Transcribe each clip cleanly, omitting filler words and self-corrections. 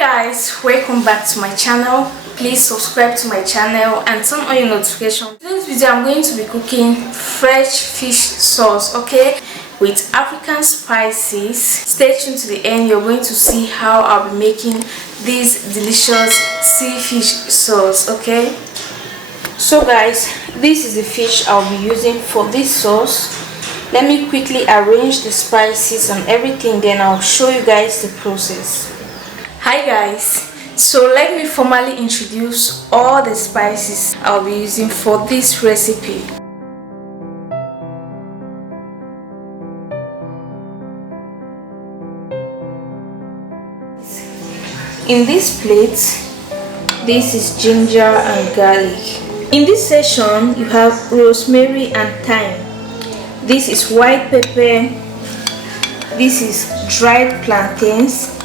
Guys, welcome back to my channel. Please subscribe to my channel and turn on your notifications. In today's video I'm going to be cooking fresh fish sauce, okay, with African spices. Stay tuned to the end. You're going to see how I'll be making this delicious sea fish sauce, okay. So guys, this is the fish I'll be using for this sauce. Let me quickly arrange the spices and everything, then I'll show you guys the process. Hi guys, so let me formally introduce all the spices I'll be using for this recipe. In this plate, this is ginger and garlic. In this section, you have rosemary and thyme. This is white pepper. This is dried plantains.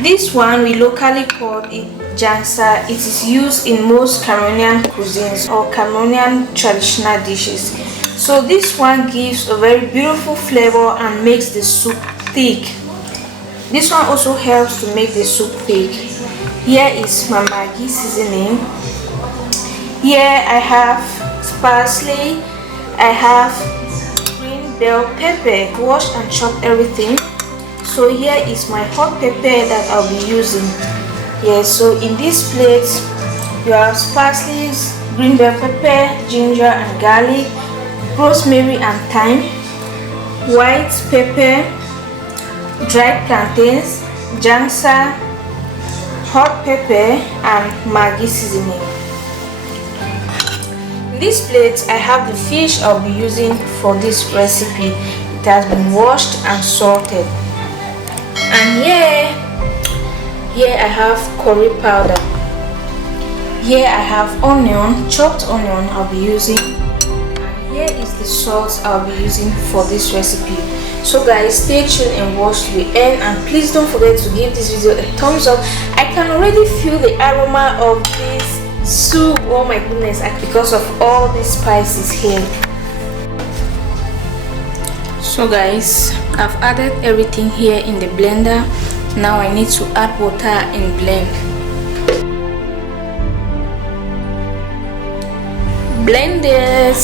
This one we locally call it jansa. It is used in most Cameroonian cuisines or Cameroonian traditional dishes. So this one gives a very beautiful flavor and makes the soup thick. This one also helps to make the soup thick. Here is my Maggi seasoning. Here I have parsley. I have green bell pepper, washed and chopped everything. So here is my hot pepper that I'll be using. Yeah, so in this plate you have parsley, green bell pepper, ginger and garlic, rosemary and thyme, white pepper, dried plantains, jansa, hot pepper and Maggi seasoning. In this plate I have the fish I'll be using for this recipe. It has been washed and salted. And here I have curry powder. Here I have onion, chopped onion I'll be using. And here is the salt I'll be using for this recipe. So guys, stay tuned and watch to the end, and please don't forget to give this video a thumbs up. I can already feel the aroma of this soup. Oh my goodness, because of all these spices here. So guys, I've added everything here in the blender. Now I need to add water and blend. Blend it.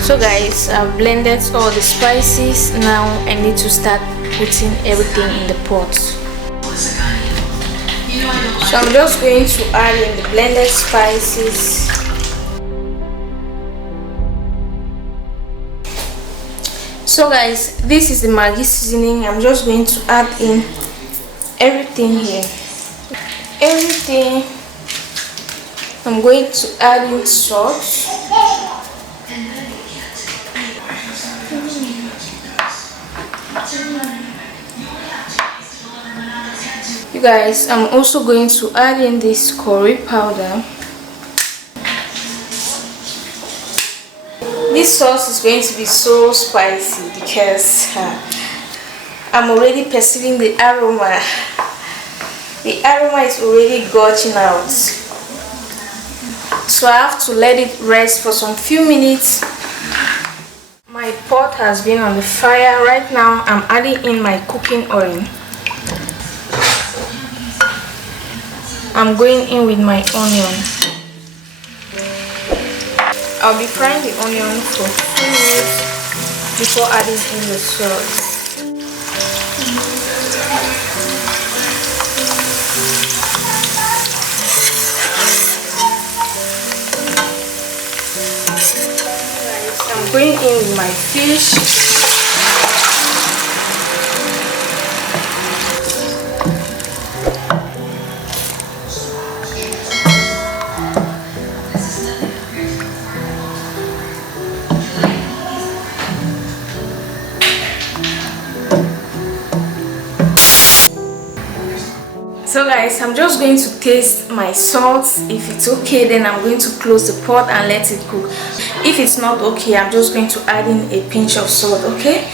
So guys, I've blended all the spices. Now I need to start putting everything in the pot. So I'm just going to add in the blended spices. So guys, this is the Maggi seasoning. I'm just going to add in everything here. Everything. I'm going to add in salt. You guys, I'm also going to add in this curry powder. This sauce is going to be so spicy because I'm already perceiving the aroma. The aroma is already gushing out. So I have to let it rest for some few minutes. My pot has been on the fire. Right now I'm adding in my cooking oil. I'm going in with my onion. I'll be frying the onion for 2 minutes before adding in the sauce. I'm going in with my fish. So guys, I'm just going to taste my salt. If it's okay, then I'm going to close the pot and let it cook. If it's not okay, I'm just going to add in a pinch of salt, okay?